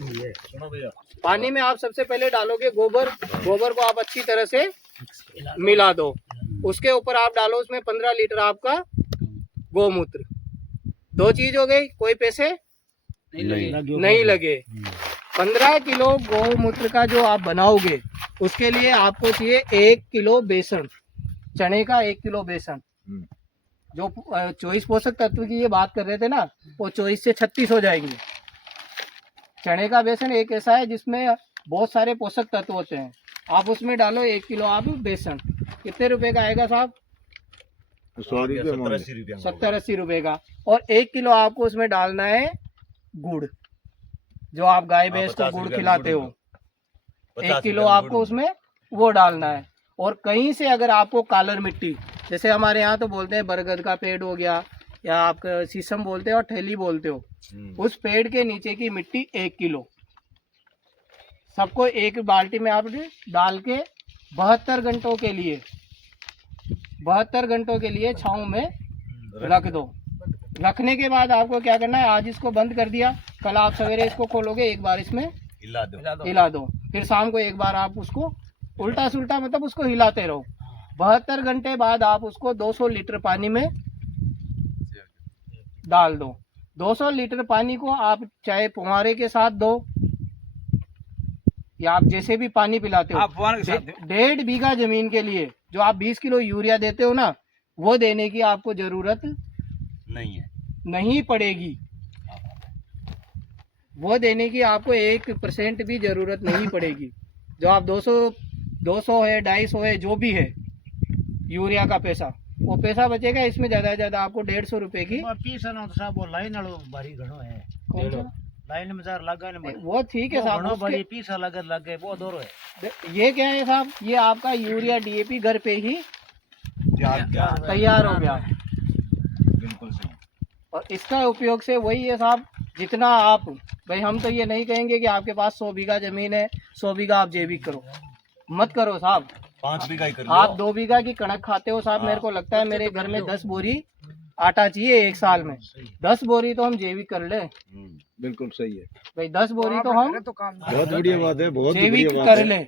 सुनो भैया, पानी में आप सबसे पहले डालोगे गोबर। गोबर को आप अच्छी तरह से मिला दो। उसके ऊपर आप डालो उसमें 15 लीटर आपका गोमूत्र। 2 चीज हो गई, कोई पैसे नहीं लगे। 15 किलो गोमूत्र का जो आप बनाओगे उसके लिए आपको चाहिए 1 किलो बेसन, चने का 1 किलो बेसन। जो 24 पोषक तत्व की ये बात कर रहे थे ना, वो 24 से 36 हो जाएंगे। चने का बेसन एक ऐसा है जिसमें बहुत सारे पोषक तत्व होते हैं। आप उसमें डालो 1 किलो आप बेसन। कितने रुपए का आएगा साहब? 70-80 रुपए का। और 1 किलो आपको उसमें डालना है गुड़, जो आप गाय भैंस को गुड़ खिलाते हो। 1 किलो आपको उसमें वो डालना है। और कहीं से अगर आपको कालर मिट्टी, जैसे हमारे यहाँ तो बोलते हैं बरगद का पेड़ हो गया, या आप शीशम बोलते हो और ठेली बोलते हो, उस पेड़ के नीचे की मिट्टी 1 किलो सबको एक बाल्टी में आप डाल के 72 घंटों के लिए 72 घंटों के लिए छांव में रख दो। रखने के बाद आपको क्या करना है, आज इसको बंद कर दिया, कल आप सवेरे इसको खोलोगे, एक बार इसमें हिला दो। फिर शाम को एक बार आप उसको उल्टा सुल्टा मतलब उसको हिलाते रहो। 72 घंटे बाद आप उसको 200 लीटर पानी में डाल दो। 200 लीटर पानी को आप चाहे फुहारे के साथ दो या आप जैसे भी पानी पिलाते हो। 1.5 बीघा जमीन के लिए जो आप 20 किलो यूरिया देते हो ना, वो देने की आपको जरूरत नहीं पड़ेगी। वो देने की आपको 1% भी जरूरत नहीं पड़ेगी। जो आप 200 है, 250 है, जो भी है यूरिया का पैसा, वो पैसा बचेगा। इसमें ज्यादा से ज्यादा आपको 150 रुपए की लाइन में लगा वो ठीक है साहब, बड़ी पीसा लगे वो दोरो है। ये क्या है साहब, ये आपका यूरिया डीएपी घर पे ही तैयार हो गया। बिल्कुल सही। और इसका उपयोग से वही है साहब, जितना आप, भाई हम तो ये नहीं कहेंगे कि आपके पास 100 बीघा जमीन है, 100 बीघा आप जैविक करो, मत करो साहब। 5 बीघा ही कर लो। आप 2 बीघा की कणक खाते हो साहब। मेरे को लगता है मेरे घर में 10 बोरी आटा चाहिए एक साल में। 10 बोरी तो हम जैविक कर ले। बिल्कुल सही है भाई, 10 बोरी तो हम बहुत बढ़िया बात है, बहुत जैविक कर ले।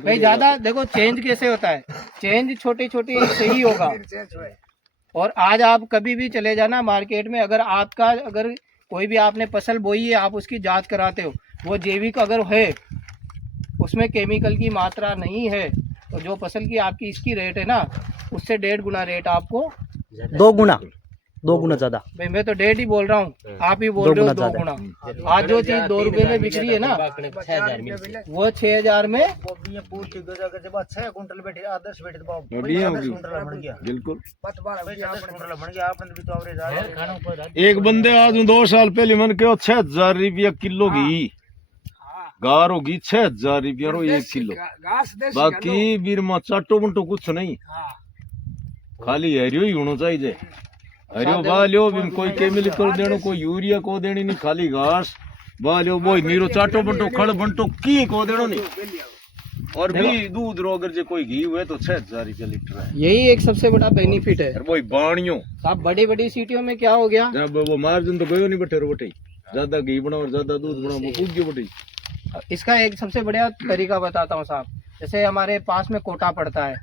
भाई ज्यादा देखो चेंज कैसे होता है, चेंज छोटी छोटी से ही होगा। और आज आप कभी भी चले जाना मार्केट में, अगर कोई भी आपने फसल बोई है, आप उसकी जांच कराते हो, वो जैविक अगर है, उसमें केमिकल की मात्रा नहीं है, तो जो फसल की आपकी इसकी रेट है ना, उससे 1.5 गुना रेट आपको, 2 गुना ज्यादा। भाई मैं तो 1.5 ही बोल रहा हूँ, आप ही बोल रहे हो 2 गुना। आज जो चीज 2 रुपए में बिक रही है ना, वो 6,000 में बिल्कुल। एक बंदे आज 2 साल पहले मन के 6,000 रुपया किलो घी गार होगी, 6,000 रुपया रो 1 किलो। बाकी बीरमा चाटो बंटो कुछ नहीं, खाली हरियो ही होना चाहिए। हरियो बालियो भी कोई केमिकल देनो, कोई यूरिया को देनी नहीं, खाली घास बालियो वो नीरो चाटो बंटो खड़ बंटो की को देनो नहीं। और भी दूध रो अगर जो कोई घी हुए तो 6,000 रुपया लीटर है। यही एक सबसे बड़ा बेनिफिट है। वही बाणियों आप बड़ी बड़ी सिटियों में क्या हो गया, जब वो मार्जिन तो गयो नहीं बटे रो बटे, ज्यादा घी बनाओ और ज्यादा दूध बनाओ वो कूद गयो बटे। इसका एक सबसे बढ़िया तरीका बताता हूँ साहब। जैसे हमारे पास में कोटा पड़ता है,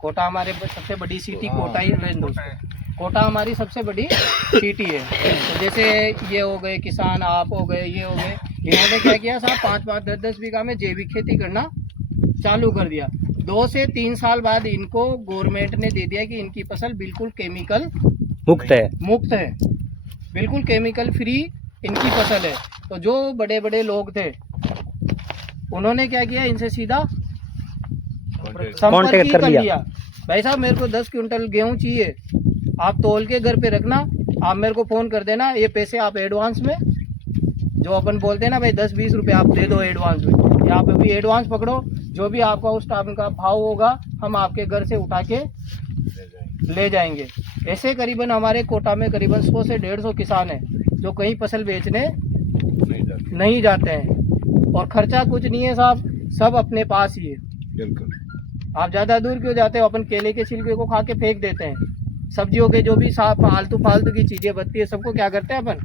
कोटा हमारे सबसे बड़ी सिटी कोटा ही है दोस्तों। कोटा हमारी सबसे बड़ी सिटी है। तो जैसे ये हो गए किसान, आप हो गए, ये हो गए, इन्होंने क्या किया साहब, 5-5, 10-10 बीघा में जैविक खेती करना चालू कर दिया। 2 से 3 साल बाद इनको गवर्नमेंट ने दे दिया कि इनकी फसल बिल्कुल केमिकल मुक्त है, बिल्कुल केमिकल फ्री इनकी फसल है। तो जो बड़े बड़े लोग थे, उन्होंने क्या किया, इनसे सीधा संपर्क कर लिया। भाई साहब मेरे को 10 क्विंटल गेहूं चाहिए, आप तोल के घर पे रखना, आप मेरे को फोन कर देना, ये पैसे आप एडवांस में, जो अपन बोलते हैं ना भाई 10-20 रुपए आप दे दो एडवांस में, या आप अभी एडवांस पकड़ो, जो भी आपका उस टाइम का भाव होगा हम आपके घर से उठा के ले जाएंगे। ऐसे करीबन हमारे कोटा में करीबन 100 से 150 किसान हैं जो कहीं फसल बेचने नहीं जाते हैं। और खर्चा कुछ नहीं है साहब, सब अपने पास ही है। बिल्कुल। आप ज़्यादा दूर क्यों जाते हो, अपन केले के छिलके को खा के फेंक देते हैं। सब्जियों के जो भी साफ फालतू की चीज़ें बचती है, सबको क्या करते हैं अपन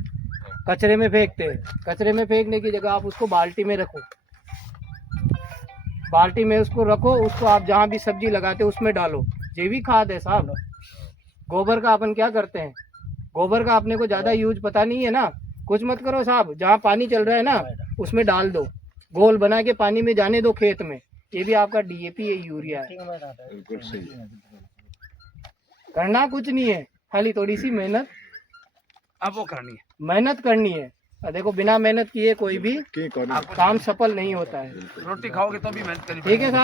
कचरे में फेंकते हैं। कचरे में फेंकने की जगह आप उसको बाल्टी में रखो, बाल्टी में उसको रखो, उसको आप जहाँ भी सब्जी लगाते हो उसमें डालो। जैविक खाद है साहब। गोबर का अपन क्या करते हैं, गोबर का अपने को ज़्यादा यूज पता नहीं है ना, कुछ मत करो साहब, जहाँ पानी चल रहा है ना उसमें डाल दो, गोल बना के पानी में जाने दो खेत में। ये भी आपका डीएपी है, यूरिया है। बिल्कुल सही है। करना कुछ नहीं है, खाली थोड़ी सी मेहनत अब वो करनी है। मेहनत करनी है। और देखो बिना मेहनत किए कोई भी की कौन काम सफल नहीं होता है। रोटी खाओगे तो भी मेहनत करनी ठीक है साहब।